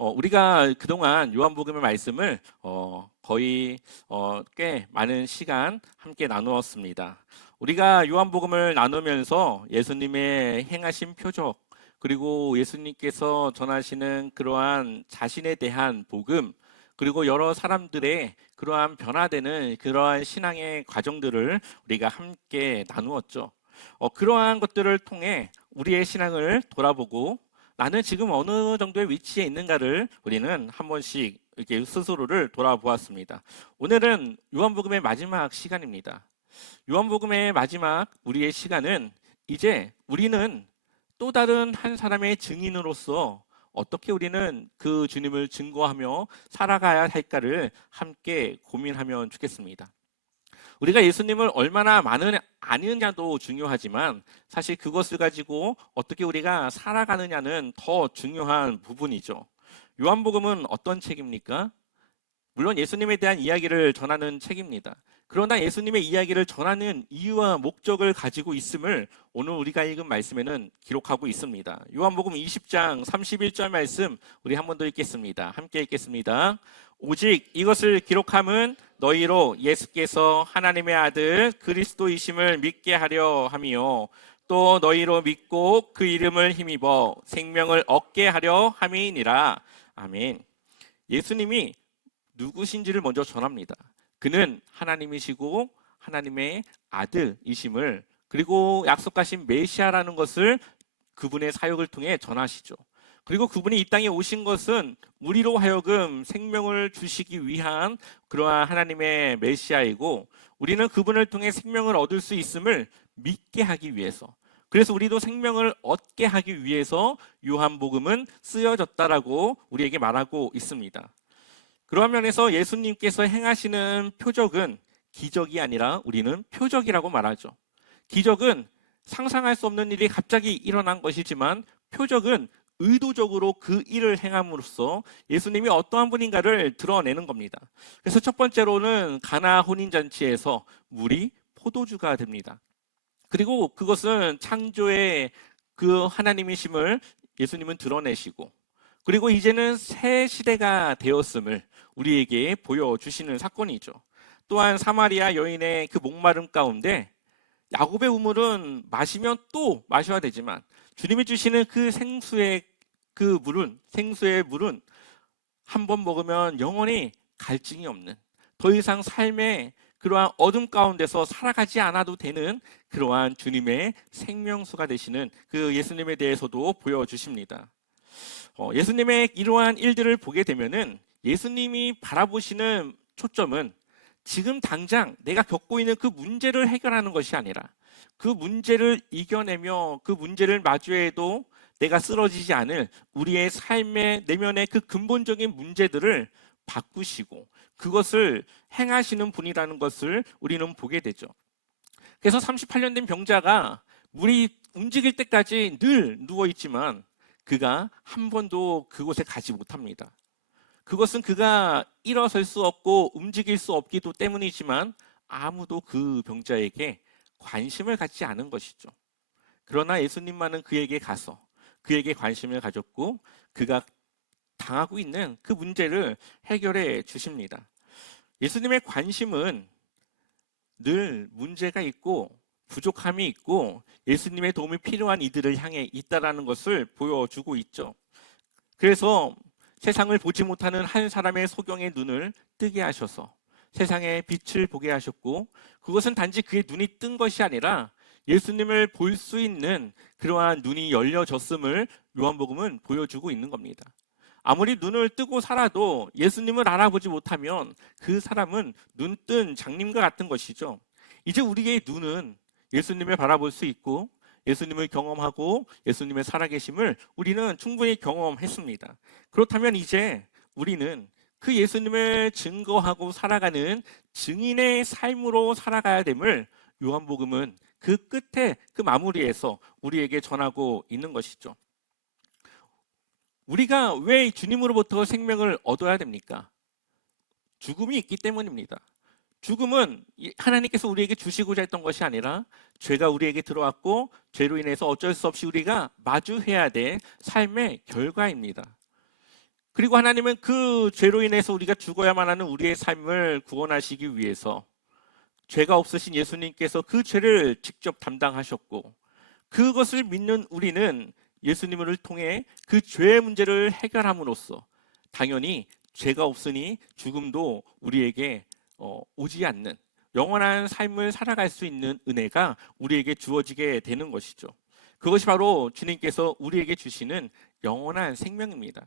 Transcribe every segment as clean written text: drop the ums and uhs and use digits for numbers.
우리가 그동안 요한복음의 말씀을 거의 꽤 많은 시간 함께 나누었습니다. 우리가 요한복음을 나누면서 예수님의 행하신 표적, 그리고 예수님께서 전하시는 그러한 자신에 대한 복음, 그리고 여러 사람들의 그러한 변화되는 그러한 신앙의 과정들을 우리가 함께 나누었죠. 그러한 것들을 통해 우리의 신앙을 돌아보고 나는 지금 어느 정도의 위치에 있는가를 우리는 한 번씩 이렇게 스스로를 돌아보았습니다. 오늘은 요한복음의 마지막 시간입니다. 요한복음의 마지막 우리의 시간은 이제 우리는 또 다른 한 사람의 증인으로서 어떻게 우리는 그 주님을 증거하며 살아가야 할까를 함께 고민하면 좋겠습니다. 우리가 예수님을 얼마나 많은 아느냐도 중요하지만 사실 그것을 가지고 어떻게 우리가 살아가느냐는 더 중요한 부분이죠. 요한복음은 어떤 책입니까? 물론 예수님에 대한 이야기를 전하는 책입니다. 그러나 예수님의 이야기를 전하는 이유와 목적을 가지고 있음을 오늘 우리가 읽은 말씀에는 기록하고 있습니다. 요한복음 20장 31절 말씀 우리 한 번 더 읽겠습니다. 함께 읽겠습니다. 오직 이것을 기록함은 너희로 예수께서 하나님의 아들 그리스도이심을 믿게 하려 함이요 또 너희로 믿고 그 이름을 힘입어 생명을 얻게 하려 함이니라. 아멘. 예수님이 누구신지를 먼저 전합니다. 그는 하나님이시고 하나님의 아들이심을, 그리고 약속하신 메시아라는 것을 그분의 사역을 통해 전하시죠. 그리고 그분이 이 땅에 오신 것은 우리로 하여금 생명을 주시기 위한 그러한 하나님의 메시아이고, 우리는 그분을 통해 생명을 얻을 수 있음을 믿게 하기 위해서, 그래서 우리도 생명을 얻게 하기 위해서 요한복음은 쓰여졌다라고 우리에게 말하고 있습니다. 그러한 면에서 예수님께서 행하시는 표적은 기적이 아니라 우리는 표적이라고 말하죠. 기적은 상상할 수 없는 일이 갑자기 일어난 것이지만, 표적은 의도적으로 그 일을 행함으로써 예수님이 어떠한 분인가를 드러내는 겁니다. 그래서 첫 번째로는 가나 혼인잔치에서 물이 포도주가 됩니다. 그리고 그것은 창조의 그 하나님이심을 예수님은 드러내시고, 그리고 이제는 새 시대가 되었음을 우리에게 보여주시는 사건이죠. 또한 사마리아 여인의 그 목마름 가운데 야곱의 우물은 마시면 또 마셔야 되지만, 주님이 주시는 그 생수의 물은 한 번 먹으면 영원히 갈증이 없는, 더 이상 삶의 그러한 어둠 가운데서 살아가지 않아도 되는 그러한 주님의 생명수가 되시는 그 예수님에 대해서도 보여주십니다. 예수님의 이러한 일들을 보게 되면은 예수님이 바라보시는 초점은 지금 당장 내가 겪고 있는 그 문제를 해결하는 것이 아니라, 그 문제를 이겨내며 그 문제를 마주해도 내가 쓰러지지 않을 우리의 삶의 내면의 그 근본적인 문제들을 바꾸시고 그것을 행하시는 분이라는 것을 우리는 보게 되죠. 그래서 38년 된 병자가 물이 움직일 때까지 늘 누워있지만 그가 한 번도 그곳에 가지 못합니다. 그것은 그가 일어설 수 없고 움직일 수 없기도 때문이지만 아무도 그 병자에게 관심을 갖지 않은 것이죠. 그러나 예수님만은 그에게 가서 그에게 관심을 가졌고 그가 당하고 있는 그 문제를 해결해 주십니다. 예수님의 관심은 늘 문제가 있고 부족함이 있고 예수님의 도움이 필요한 이들을 향해 있다라는 것을 보여주고 있죠. 그래서 세상을 보지 못하는 한 사람의 소경의 눈을 뜨게 하셔서 세상의 빛을 보게 하셨고, 그것은 단지 그의 눈이 뜬 것이 아니라 예수님을 볼 수 있는 그러한 눈이 열려졌음을 요한복음은 보여주고 있는 겁니다. 아무리 눈을 뜨고 살아도 예수님을 알아보지 못하면 그 사람은 눈뜬 장님과 같은 것이죠. 이제 우리의 눈은 예수님을 바라볼 수 있고 예수님을 경험하고 예수님의 살아계심을 우리는 충분히 경험했습니다. 그렇다면 이제 우리는 그 예수님을 증거하고 살아가는 증인의 삶으로 살아가야 됨을 요한복음은 그 끝에 그 마무리에서 우리에게 전하고 있는 것이죠. 우리가 왜 주님으로부터 생명을 얻어야 됩니까? 죽음이 있기 때문입니다. 죽음은 하나님께서 우리에게 주시고자 했던 것이 아니라 죄가 우리에게 들어왔고 죄로 인해서 어쩔 수 없이 우리가 마주해야 될 삶의 결과입니다. 그리고 하나님은 그 죄로 인해서 우리가 죽어야만 하는 우리의 삶을 구원하시기 위해서 죄가 없으신 예수님께서 그 죄를 직접 담당하셨고, 그것을 믿는 우리는 예수님을 통해 그 죄의 문제를 해결함으로써 당연히 죄가 없으니 죽음도 우리에게 오지 않는 영원한 삶을 살아갈 수 있는 은혜가 우리에게 주어지게 되는 것이죠. 그것이 바로 주님께서 우리에게 주시는 영원한 생명입니다.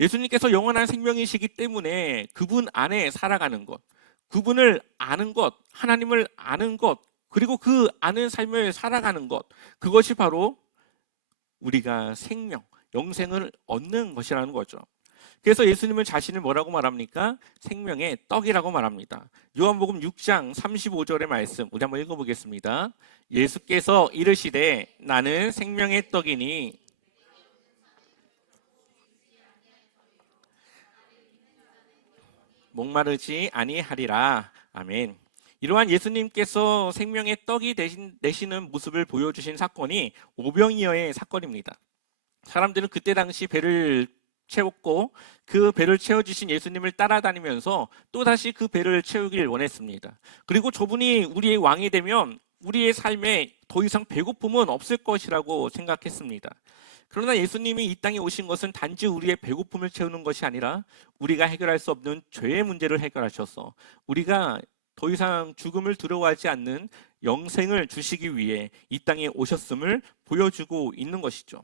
예수님께서 영원한 생명이시기 때문에 그분 안에 살아가는 것, 그분을 아는 것, 하나님을 아는 것, 그리고 그 아는 삶을 살아가는 것, 그것이 바로 우리가 생명, 영생을 얻는 것이라는 거죠. 그래서 예수님은 자신을 뭐라고 말합니까? 생명의 떡이라고 말합니다. 요한복음 6장 35절의 말씀 우리 한번 읽어보겠습니다. 예수께서 이르시되 나는 생명의 떡이니 목마르지 아니하리라. 아멘. 이러한 예수님께서 생명의 떡이 되시는 모습을 보여주신 사건이 오병이어의 사건입니다. 사람들은 그때 당시 배를 채웠고 그 배를 채워주신 예수님을 따라다니면서 또다시 그 배를 채우길 원했습니다. 그리고 저분이 우리의 왕이 되면 우리의 삶에 더 이상 배고픔은 없을 것이라고 생각했습니다. 그러나 예수님이 이 땅에 오신 것은 단지 우리의 배고픔을 채우는 것이 아니라 우리가 해결할 수 없는 죄의 문제를 해결하셔서 우리가 더 이상 죽음을 두려워하지 않는 영생을 주시기 위해 이 땅에 오셨음을 보여주고 있는 것이죠.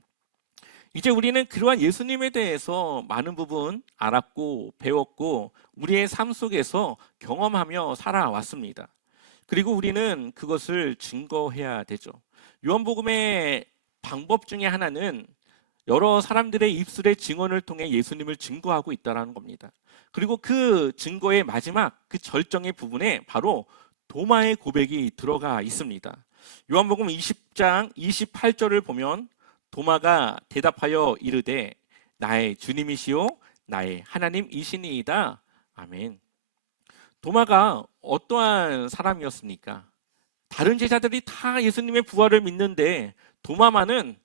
이제 우리는 그러한 예수님에 대해서 많은 부분 알았고 배웠고 우리의 삶 속에서 경험하며 살아왔습니다. 그리고 우리는 그것을 증거해야 되죠. 요한복음의 방법 중에 하나는 여러 사람들의 입술의 증언을 통해 예수님을 증거하고 있다는 겁니다. 그리고 그 증거의 마지막 그 절정의 부분에 바로 도마의 고백이 들어가 있습니다. 요한복음 20장 28절을 보면 도마가 대답하여 이르되 나의 주님이시요 나의 하나님이시니이다. 아멘. 도마가 어떠한 사람이었습니까? 다른 제자들이 다 예수님의 부활을 믿는데 도마만은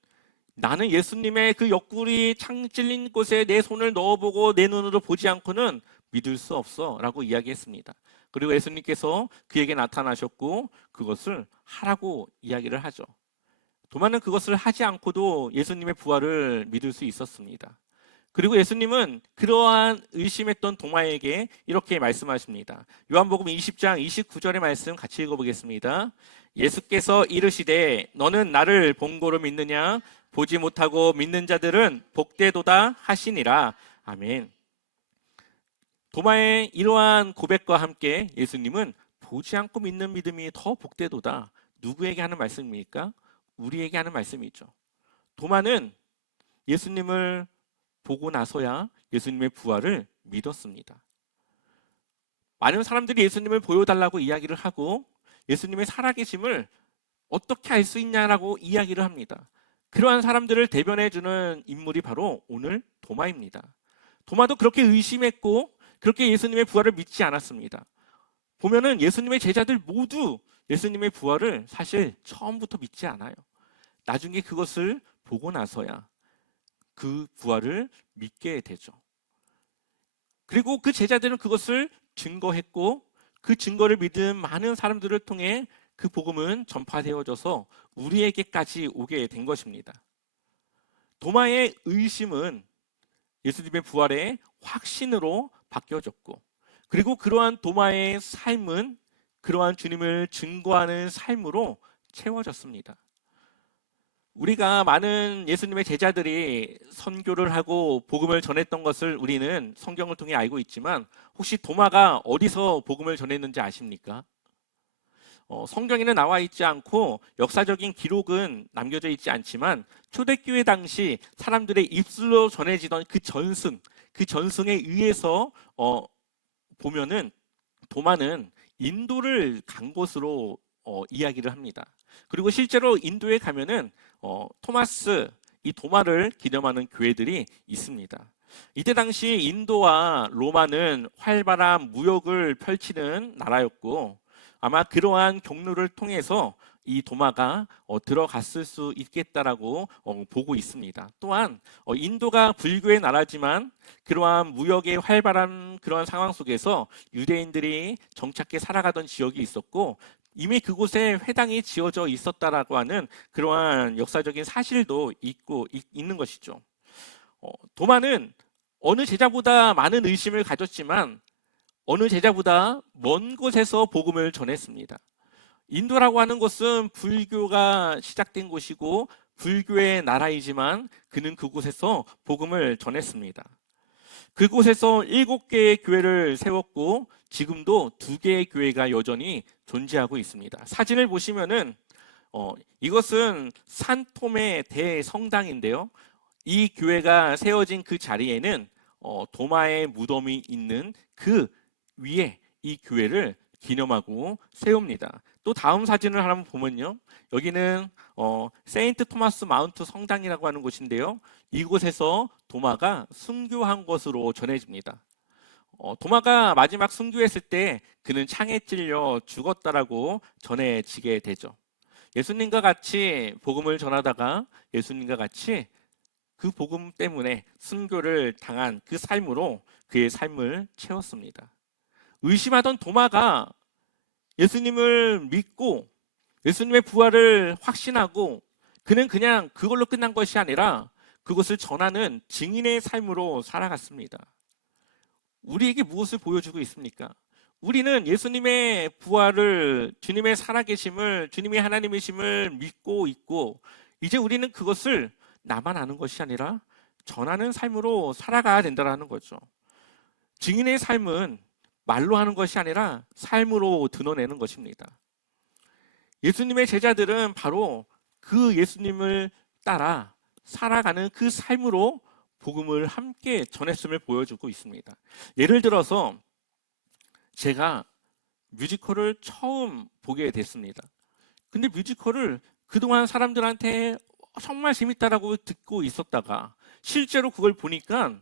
나는 예수님의 그 옆구리 창 찔린 곳에 내 손을 넣어보고 내 눈으로 보지 않고는 믿을 수 없어 라고 이야기했습니다. 그리고 예수님께서 그에게 나타나셨고 그것을 하라고 이야기를 하죠. 도마는 그것을 하지 않고도 예수님의 부활을 믿을 수 있었습니다. 그리고 예수님은 그러한 의심했던 도마에게 이렇게 말씀하십니다. 요한복음 20장 29절의 말씀 같이 읽어보겠습니다. 예수께서 이르시되 너는 나를 본고로 믿느냐? 보지 못하고 믿는 자들은 복되도다 하시니라. 아멘. 도마의 이러한 고백과 함께 예수님은 보지 않고 믿는 믿음이 더 복되도다. 누구에게 하는 말씀입니까? 우리에게 하는 말씀이죠. 도마는 예수님을 보고 나서야 예수님의 부활을 믿었습니다. 많은 사람들이 예수님을 보여달라고 이야기를 하고 예수님의 살아계심을 어떻게 알 수 있냐라고 이야기를 합니다. 그러한 사람들을 대변해주는 인물이 바로 오늘 도마입니다. 도마도 그렇게 의심했고 그렇게 예수님의 부활을 믿지 않았습니다. 보면은 예수님의 제자들 모두 예수님의 부활을 사실 처음부터 믿지 않아요. 나중에 그것을 보고 나서야 그 부활을 믿게 되죠. 그리고 그 제자들은 그것을 증거했고 그 증거를 믿은 많은 사람들을 통해 그 복음은 전파되어져서 우리에게까지 오게 된 것입니다. 도마의 의심은 예수님의 부활의 확신으로 바뀌어졌고 그리고 그러한 도마의 삶은 그러한 주님을 증거하는 삶으로 채워졌습니다. 우리가 많은 예수님의 제자들이 선교를 하고 복음을 전했던 것을 우리는 성경을 통해 알고 있지만 혹시 도마가 어디서 복음을 전했는지 아십니까? 성경에는 나와 있지 않고 역사적인 기록은 남겨져 있지 않지만 초대교회 당시 사람들의 입술로 전해지던 그 전승에 의해서 보면은 도마는 인도를 간 것으로 이야기를 합니다. 그리고 실제로 인도에 가면은 토마스 이 도마를 기념하는 교회들이 있습니다. 이때 당시 인도와 로마는 활발한 무역을 펼치는 나라였고 아마 그러한 경로를 통해서 이 도마가 들어갔을 수 있겠다라고 보고 있습니다. 또한 인도가 불교의 나라지만 그러한 무역의 활발한 그러한 상황 속에서 유대인들이 정착해 살아가던 지역이 있었고 이미 그곳에 회당이 지어져 있었다라고 하는 그러한 역사적인 사실도 있는 것이죠. 도마는 어느 제자보다 많은 의심을 가졌지만 어느 제자보다 먼 곳에서 복음을 전했습니다. 인도라고 하는 곳은 불교가 시작된 곳이고 불교의 나라이지만 그는 그곳에서 복음을 전했습니다. 그곳에서 7개의 교회를 세웠고 지금도 2개의 교회가 여전히 존재하고 있습니다. 사진을 보시면은 이것은 산토메 대성당인데요. 이 교회가 세워진 그 자리에는 도마의 무덤이 있는 그 위에 이 교회를 기념하고 세웁니다. 또 다음 사진을 한번 보면요. 여기는 세인트 토마스 마운트 성당이라고 하는 곳인데요. 이곳에서 도마가 순교한 것으로 전해집니다. 도마가 마지막 순교했을 때 그는 창에 찔려 죽었다라고 전해지게 되죠. 예수님과 같이 복음을 전하다가 예수님과 같이 그 복음 때문에 순교를 당한 그 삶으로 그의 삶을 채웠습니다. 의심하던 도마가 예수님을 믿고 예수님의 부활을 확신하고 그는 그냥 그걸로 끝난 것이 아니라 그것을 전하는 증인의 삶으로 살아갔습니다. 우리에게 무엇을 보여주고 있습니까? 우리는 예수님의 부활을, 주님의 살아계심을, 주님의 하나님이심을 믿고 있고 이제 우리는 그것을 나만 아는 것이 아니라 전하는 삶으로 살아가야 된다는 거죠. 증인의 삶은 말로 하는 것이 아니라 삶으로 드러내는 것입니다. 예수님의 제자들은 바로 그 예수님을 따라 살아가는 그 삶으로 복음을 함께 전했음을 보여주고 있습니다. 예를 들어서 제가 뮤지컬을 처음 보게 됐습니다. 근데 뮤지컬을 그동안 사람들한테 정말 재밌다라고 듣고 있었다가 실제로 그걸 보니까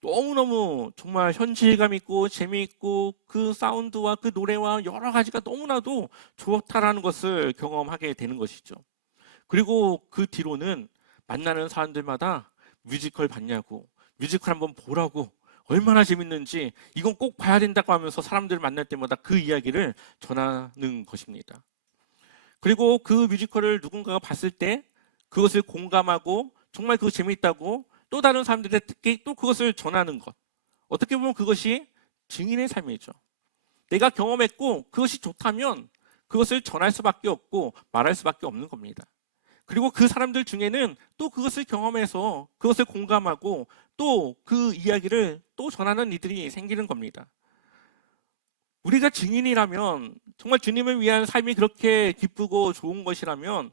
너무너무 정말 현실감 있고 재미있고 그 사운드와 그 노래와 여러 가지가 너무나도 좋다라는 것을 경험하게 되는 것이죠. 그리고 그 뒤로는 만나는 사람들마다 뮤지컬 봤냐고, 뮤지컬 한번 보라고, 얼마나 재밌는지 이건 꼭 봐야 된다고 하면서 사람들을 만날 때마다 그 이야기를 전하는 것입니다. 그리고 그 뮤지컬을 누군가가 봤을 때 그것을 공감하고 정말 그거 재밌다고 또 다른 사람들에게 또 그것을 전하는 것. 어떻게 보면 그것이 증인의 삶이죠. 내가 경험했고 그것이 좋다면 그것을 전할 수밖에 없고 말할 수밖에 없는 겁니다. 그리고 그 사람들 중에는 또 그것을 경험해서 그것을 공감하고 또 그 이야기를 또 전하는 이들이 생기는 겁니다. 우리가 증인이라면 정말 주님을 위한 삶이 그렇게 기쁘고 좋은 것이라면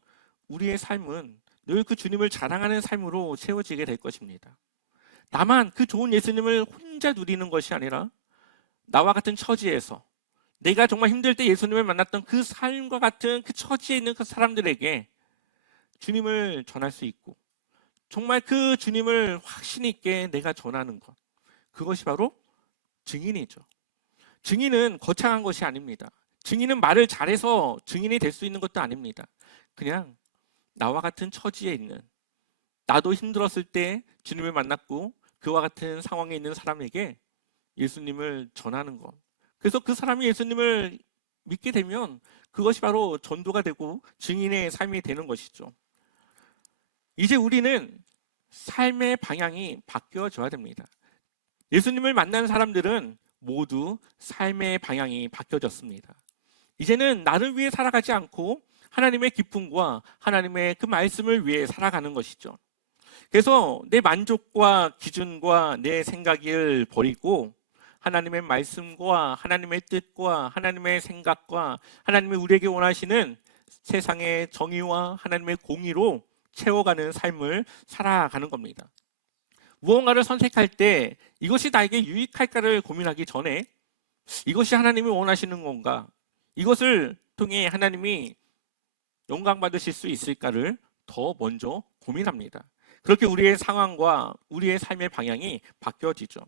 우리의 삶은 늘 그 주님을 자랑하는 삶으로 채워지게 될 것입니다. 다만 그 좋은 예수님을 혼자 누리는 것이 아니라 나와 같은 처지에서 내가 정말 힘들 때 예수님을 만났던 그 삶과 같은 그 처지에 있는 그 사람들에게 주님을 전할 수 있고 정말 그 주님을 확신 있게 내가 전하는 것, 그것이 바로 증인이죠. 증인은 거창한 것이 아닙니다. 증인은 말을 잘해서 증인이 될 수 있는 것도 아닙니다. 그냥 나와 같은 처지에 있는, 나도 힘들었을 때 주님을 만났고 그와 같은 상황에 있는 사람에게 예수님을 전하는 것. 그래서 그 사람이 예수님을 믿게 되면 그것이 바로 전도가 되고 증인의 삶이 되는 것이죠. 이제 우리는 삶의 방향이 바뀌어져야 됩니다. 예수님을 만난 사람들은 모두 삶의 방향이 바뀌어졌습니다. 이제는 나를 위해 살아가지 않고 하나님의 기쁨과 하나님의 그 말씀을 위해 살아가는 것이죠. 그래서 내 만족과 기준과 내 생각을 버리고 하나님의 말씀과 하나님의 뜻과 하나님의 생각과 하나님의 우리에게 원하시는 세상의 정의와 하나님의 공의로 채워가는 삶을 살아가는 겁니다. 무언가를 선택할 때 이것이 나에게 유익할까를 고민하기 전에 이것이 하나님이 원하시는 건가? 이것을 통해 하나님이 영광 받으실 수 있을까를 더 먼저 고민합니다. 그렇게 우리의 상황과 우리의 삶의 방향이 바뀌어지죠.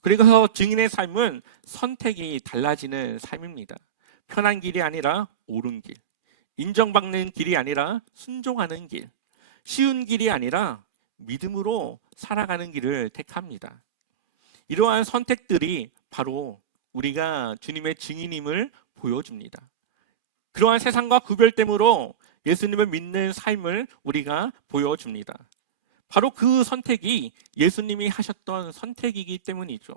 그래서 증인의 삶은 선택이 달라지는 삶입니다. 편한 길이 아니라 옳은 길. 인정받는 길이 아니라 순종하는 길, 쉬운 길이 아니라 믿음으로 살아가는 길을 택합니다. 이러한 선택들이 바로 우리가 주님의 증인임을 보여줍니다. 그러한 세상과 구별됨으로 예수님을 믿는 삶을 우리가 보여줍니다. 바로 그 선택이 예수님이 하셨던 선택이기 때문이죠.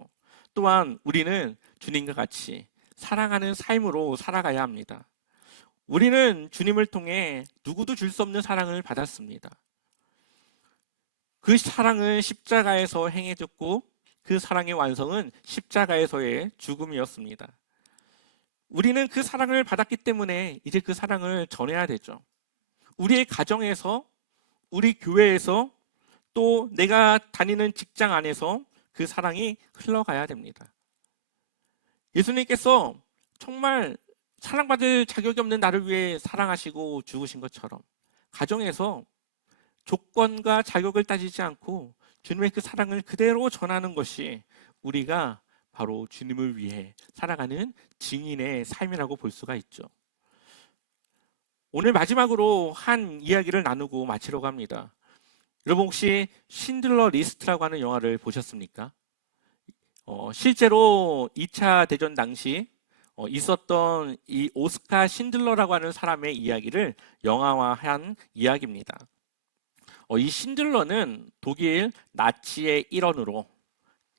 또한 우리는 주님과 같이 사랑하는 삶으로 살아가야 합니다. 우리는 주님을 통해 누구도 줄 수 없는 사랑을 받았습니다. 그 사랑은 십자가에서 행해졌고 그 사랑의 완성은 십자가에서의 죽음이었습니다. 우리는 그 사랑을 받았기 때문에 이제 그 사랑을 전해야 되죠. 우리의 가정에서, 우리 교회에서, 또 내가 다니는 직장 안에서 그 사랑이 흘러가야 됩니다. 예수님께서 정말 사랑받을 자격이 없는 나를 위해 사랑하시고 죽으신 것처럼 가정에서 조건과 자격을 따지지 않고 주님의 그 사랑을 그대로 전하는 것이 우리가 바로 주님을 위해 살아가는 증인의 삶이라고 볼 수가 있죠. 오늘 마지막으로 한 이야기를 나누고 마치려고 합니다. 여러분 혹시 신들러 리스트라고 하는 영화를 보셨습니까? 실제로 2차 대전 당시 있었던 이 오스카 신들러라고 하는 사람의 이야기를 영화화한 이야기입니다. 이 신들러는 독일 나치의 일원으로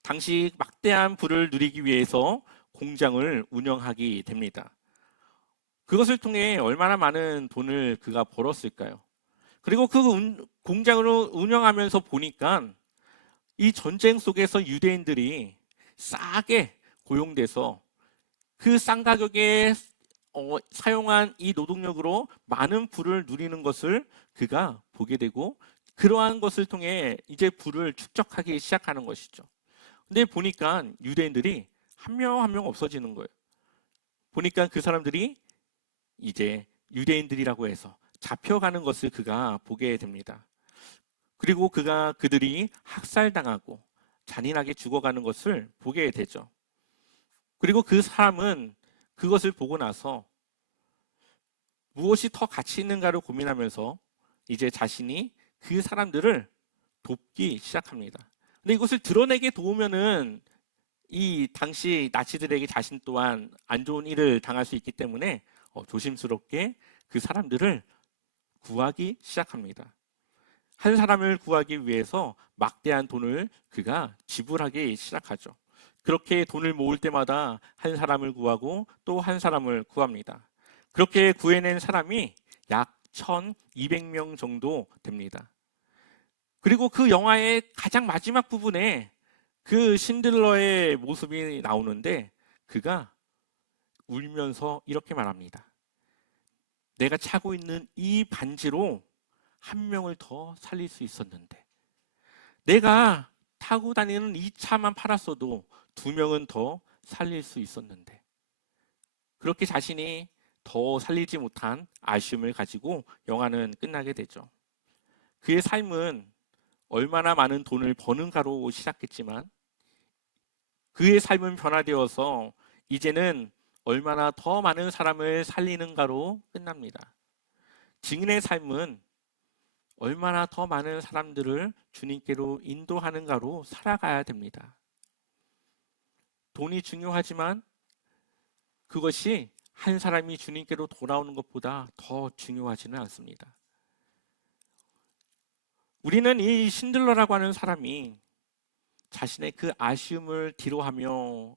당시 막대한 부를 누리기 위해서 공장을 운영하게 됩니다. 그것을 통해 얼마나 많은 돈을 그가 벌었을까요? 그리고 그 공장을 운영하면서 보니까 이 전쟁 속에서 유대인들이 싸게 고용돼서 그 싼 가격에 사용한 이 노동력으로 많은 부를 누리는 것을 그가 보게 되고 그러한 것을 통해 이제 부를 축적하기 시작하는 것이죠. 근데 보니까 유대인들이 한 명 한 명 없어지는 거예요. 보니까 그 사람들이 이제 유대인들이라고 해서 잡혀가는 것을 그가 보게 됩니다. 그리고 그들이 학살당하고 잔인하게 죽어가는 것을 보게 되죠. 그리고 그 사람은 그것을 보고 나서 무엇이 더 가치 있는가를 고민하면서 이제 자신이 그 사람들을 돕기 시작합니다. 근데 이것을 드러내게 도우면은 이 당시 나치들에게 자신 또한 안 좋은 일을 당할 수 있기 때문에 조심스럽게 그 사람들을 구하기 시작합니다. 한 사람을 구하기 위해서 막대한 돈을 그가 지불하기 시작하죠. 그렇게 돈을 모을 때마다 한 사람을 구하고 또 한 사람을 구합니다. 그렇게 구해낸 사람이 약 1200명 정도 됩니다. 그리고 그 영화의 가장 마지막 부분에 그 신들러의 모습이 나오는데 그가 울면서 이렇게 말합니다. 내가 차고 있는 이 반지로 한 명을 더 살릴 수 있었는데 내가 타고 다니는 이 차만 팔았어도 2명은 더 살릴 수 있었는데 그렇게 자신이 더 살리지 못한 아쉬움을 가지고 영화는 끝나게 되죠. 그의 삶은 얼마나 많은 돈을 버는가로 시작했지만 그의 삶은 변화되어서 이제는 얼마나 더 많은 사람을 살리는가로 끝납니다. 증인의 삶은 얼마나 더 많은 사람들을 주님께로 인도하는가로 살아가야 됩니다. 돈이 중요하지만 그것이 한 사람이 주님께로 돌아오는 것보다 더 중요하지는 않습니다. 우리는 이 신들러라고 하는 사람이 자신의 그 아쉬움을 뒤로하며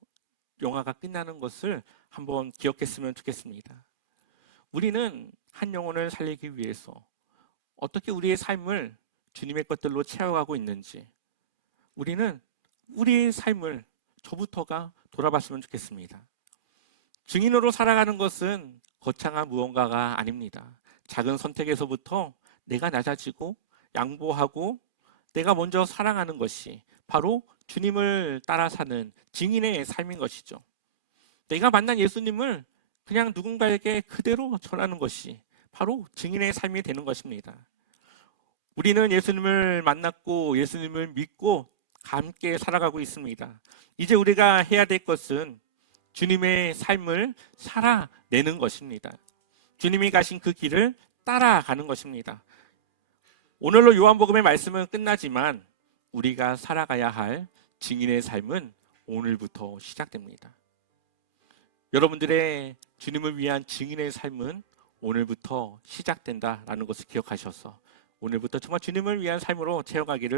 영화가 끝나는 것을 한번 기억했으면 좋겠습니다. 우리는 한 영혼을 살리기 위해서 어떻게 우리의 삶을 주님의 것들로 채워가고 있는지 우리는 우리의 삶을 저부터가 돌아봤으면 좋겠습니다. 증인으로 살아가는 것은 거창한 무언가가 아닙니다. 작은 선택에서부터 내가 낮아지고 양보하고 내가 먼저 사랑하는 것이 바로 주님을 따라 사는 증인의 삶인 것이죠. 내가 만난 예수님을 그냥 누군가에게 그대로 전하는 것이 바로 증인의 삶이 되는 것입니다. 우리는 예수님을 만났고 예수님을 믿고 함께 살아가고 있습니다. 이제 우리가 해야 될 것은 주님의 삶을 살아내는 것입니다. 주님이 가신 그 길을 따라가는 것입니다. 오늘로 요한복음의 말씀은 끝나지만 우리가 살아가야 할 증인의 삶은 오늘부터 시작됩니다. 여러분들의 주님을 위한 증인의 삶은 오늘부터 시작된다라는 것을 기억하셔서 오늘부터 정말 주님을 위한 삶으로 채워가기를